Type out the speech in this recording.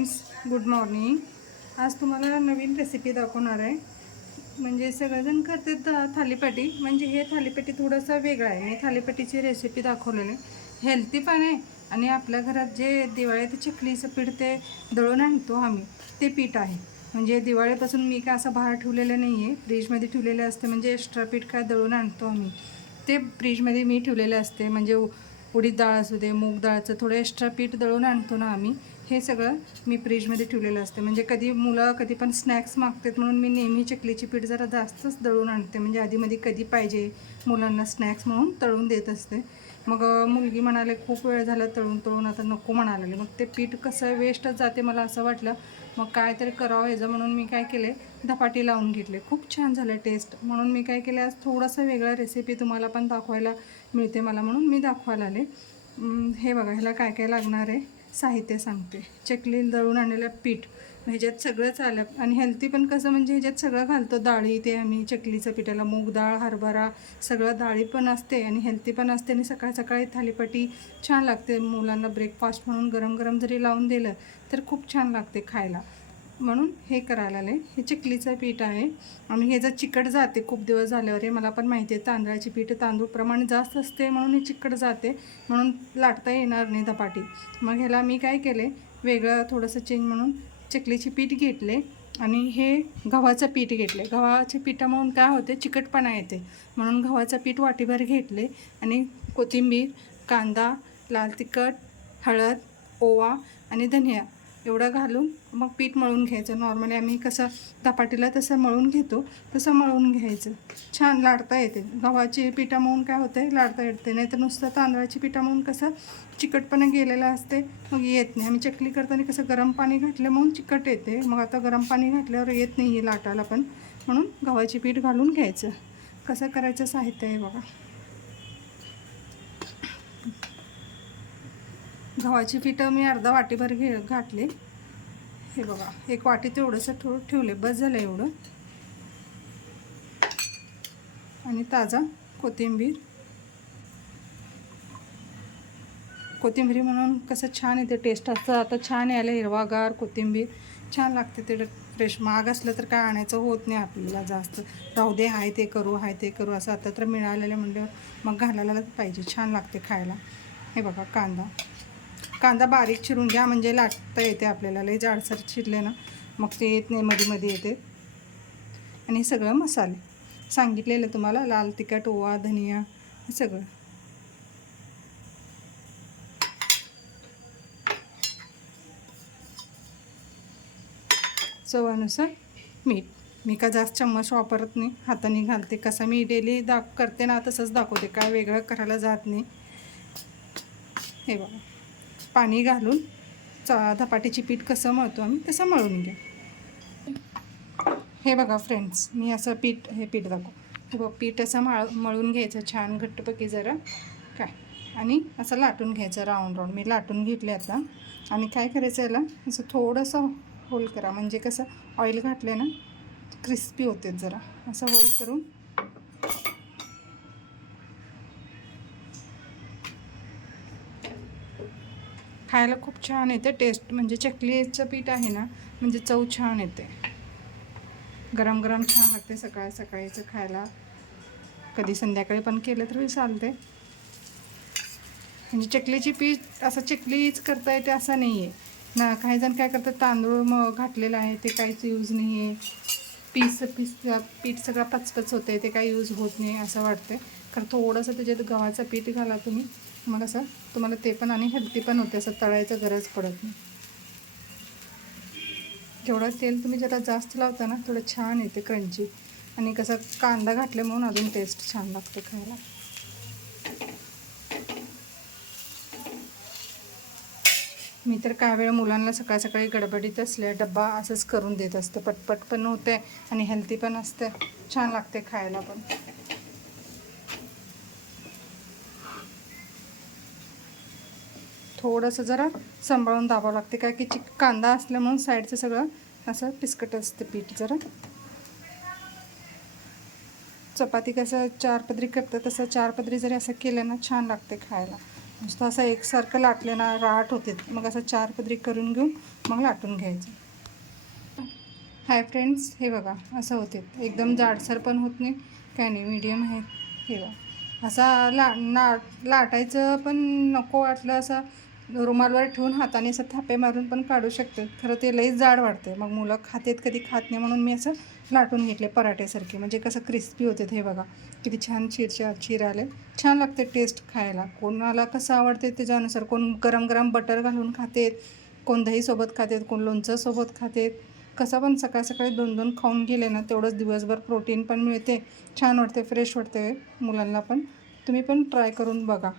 Friends, good morning. आज तुम्हाला नवीन recipe दाखवणार आहे. म्हणजे सगळेजण करतात थालीपीठ, म्हणजे हे थालीपीठ थोडंसं वेगळं आहे. मी थालीपीठची रेसिपी दाखवलेली हेल्थी पण आहे आणि आपल्या घरात जे दिवाळीत चकलीचं पीठ ते दळून आणतो आम्ही, ते पीठ आहे. म्हणजे दिवाळीपासून मी काय असं बाहेर ठेवलेलं नाही आहे, फ्रीजमध्ये ठेवलेलं असते. म्हणजे एक्स्ट्रा पीठ काय दळून आणतो आम्ही, ते फ्रीजमध्ये मी ठेवलेलं असते. म्हणजे उडीद डाळ असू दे, मूग डाळचं थोडं एक्स्ट्रा पीठ दळून आणतो ना आम्ही, हे सगळं मी फ्रीजमध्ये ठेवलेलं असते. म्हणजे कधी मुलं कधी पण स्नॅक्स मागतात म्हणून मी नेहमी चकलीची पीठ जरा जास्तच दळून आणते. म्हणजे आधीमध्ये कधी पाहिजे मुलांना स्नॅक्स म्हणून तळून देत असते. मग मुलगी म्हणाले खूप वेळ झाला तळून तळून, आता नको म्हणाले. मग ते पीठ कसं वेस्टच जाते मला असं वाटलं, मग काय तरी करावं ह्याचं म्हणून मी काय केले, धपाटी लावून घेतले. खूप छान झालं टेस्ट. म्हणून मी काय केलं, आज थोडंसं वेगळा रेसिपी तुम्हाला पण दाखवायला मिळते मला, म्हणून मी दाखवायला आले. हे बघा, ह्याला काय काय लागणार आहे साहित्य सांगते. चकली दळून आणलेलं पीठ, ह्याच्यात सगळंच आलं. आणि हेल्थी पण कसं, म्हणजे ह्याच्यात सगळं घालतो. डाळी ते आम्ही चकलीचं पिठाला मूग डाळ, हरभरा, सगळं डाळी पण असते आणि हेल्थी पण असते. आणि सकाळ सकाळी थालीपीठ छान लागते. मुलांना ब्रेकफास्ट म्हणून गरम गरम जरी लावून दिलं तर खूप छान लागते खायला. म्हणून हे करायला आले. हे चकलीचं पीठ आहे आणि हे जर चिकट जाते खूप दिवस झाल्यावर, हे मला पण माहिती आहे. तांदळाची पीठ तांदूळ प्रमाण जास्त असते म्हणून हे चिकट जाते, म्हणून लाटता येणार नाही धपाटी. मग ह्याला मी काय केले, वेगळं थोडंसं चेंज म्हणून चकलीचे पीठ घेतले आणि हे गव्हाचं पीठ घेतले. गव्हाचे पिठामुळून काय होते, चिकटपणा येते, म्हणून गव्हाचं पीठ वाटीभर घेतले. आणि कोथिंबीर, कांदा, लाल तिखट, हळद, ओवा आणि धनिया एवढं घालून मग पीठ मळून घ्यायचं. नॉर्मली आम्ही कसं धपाटीला तसं मळून घेतो तसं मळून घ्यायचं. छान लाटता येते. गव्हाची पिठामुळून काय होतं, लाटता येते. नाही तर नुसतं तांदळाची पिठामुळून कसं चिकटपणा गेलेला असते, मग येत नाही. आम्ही चकली करताना कसं गरम पाणी घातलं म्हणून चिकट येते. मग आता गरम पाणी घातल्यावर येत नाही आहे लाटायला पण, म्हणून गव्हाची पीठ घालून घ्यायचं. कसं करायचं साहित्य आहे बघा. गव्हाची पीठ मी अर्धा वाटीभर घातले. हे बघा, एक वाटी तेवढंसं ठेवले, बस झालं एवढं. आणि ताजा कोथिंबीर म्हणून कसं छान येते टेस्ट असतं. आता छान यायला हिरवागार कोथिंबीर छान लागते. ते फ्रेश महाग असलं तर काय आणायचं होत नाही आपल्याला जास्त. राहू दे, हाय ते करू असं. आता तर मिळालेलं म्हणल्यावर मग घालायला पाहिजे, छान लागते खायला. हे बघा, कांदा बारीक चिरून घ्या, म्हणजे लाटता येते आपल्याला. लई जाडसर चिरले ना मग ते येत नाही, मध्ये येते. आणि सगळं मसाले सांगितलेलं तुम्हाला, लाल तिखट, ओवा, धनिया, हे सगळं. चवानुसार मीठ. मी का जास्त चम्मच वापरत नाही, हाताने घालते. कसं मी डेली करते ना तसंच दाखवते, काय वेगळं करायला जात नाही. हे बघा, पाणी घालून धपाटीची पीठ कसं मळतो आम्ही तसं मळून घ्या. हे बघा फ्रेंड्स, मी असं हे पीठ दाखव. हे बघ, पीठ असं मळून घ्यायचं छान घट्टपैकी जरा काय, आणि असं लाटून घ्यायचं राऊंड मी लाटून घेतले आता. आणि काय करायचं, याला असं थोडंसं होल करा, म्हणजे कसं ऑइल घातले ना क्रिस्पी होते. जरा असं होल करून खायला खूप छान येते टेस्ट. म्हणजे चकलीचं पीठ आहे ना, म्हणजे चव छान येते. गरम गरम छान लागते सकाळीचं खायला. कधी संध्याकाळी पण केलं तरी चालते. म्हणजे चकलीची पीठ असं चकलीच करता येते असं नाही आहे ना. काही जण काय करतात, तांदूळ घातलेलं आहे ते काहीच यूज नाही आहे. पीठ सगळं पचपच होते, ते काही यूज होत नाही असं वाटते. कारण थोडंसं त्याच्यात गव्हाचं पीठ घाला तुम्ही, मग असं तुम्हाला ते पण आणि हेल्दी पण होते. असं तळायचं गरज पडत नाही. जेवढं तेल तुम्ही जरा जास्त लावता ना, थोडं छान येते क्रंची. आणि कसं कांदा घातले म्हणून अजून टेस्ट छान लागते खायला. मी तर काय वेळ मुलांना सकाळी गडबडीत असल्या डब्बा असंच करून देत असते. पटपट पण होते आणि हेल्दी पण असते, छान लागते खायला पण. थोडंसं जरा सांभाळून दाबावं लागते, काय की कांदा असल्यामुळे साईडचं सगळं असं पिस्कट असते पीठ. जरा चपाती कसं 4 पदरी करतं तसं 4 पदरी जरी असं केलं ना छान लागते खायला. नुसतं असं एकसारखं लाटले ना राहट होते, मग असं 4 पदरी करून घेऊन मग लाटून घ्यायचं. हाय फ्रेंड्स, हे बघा असं होते, एकदम जाडसर पण होत नाही काय नाही, मीडियम आहे. हे बघा असा लाटायचं पण नको वाटलं असं रुमालवर ठेवून हाताने असं थापे मारून पण काढू शकतात. खरं ते लई जाड वाटते, मग मुलं खातेत कधी खात नाही, म्हणून मी असं लाटून घेतले पराठ्यासारखे, म्हणजे कसं क्रिस्पी होते. हे बघा किती छान चीर आले, छान लागते टेस्ट खायला. कोणाला कसं आवडते त्याच्यानुसार, कोण गरम गरम बटर घालून खातेत, कोण दहीसोबत खातेत, कोण लोणचंसोबत खातेत. कसं पण सकाळ सकाळी 2-2 खाऊन गेले ना तेवढंच दिवसभर प्रोटीन पण मिळते, छान वाटते, फ्रेश वाटते मुलांना पण. तुम्ही पण ट्राय करून बघा.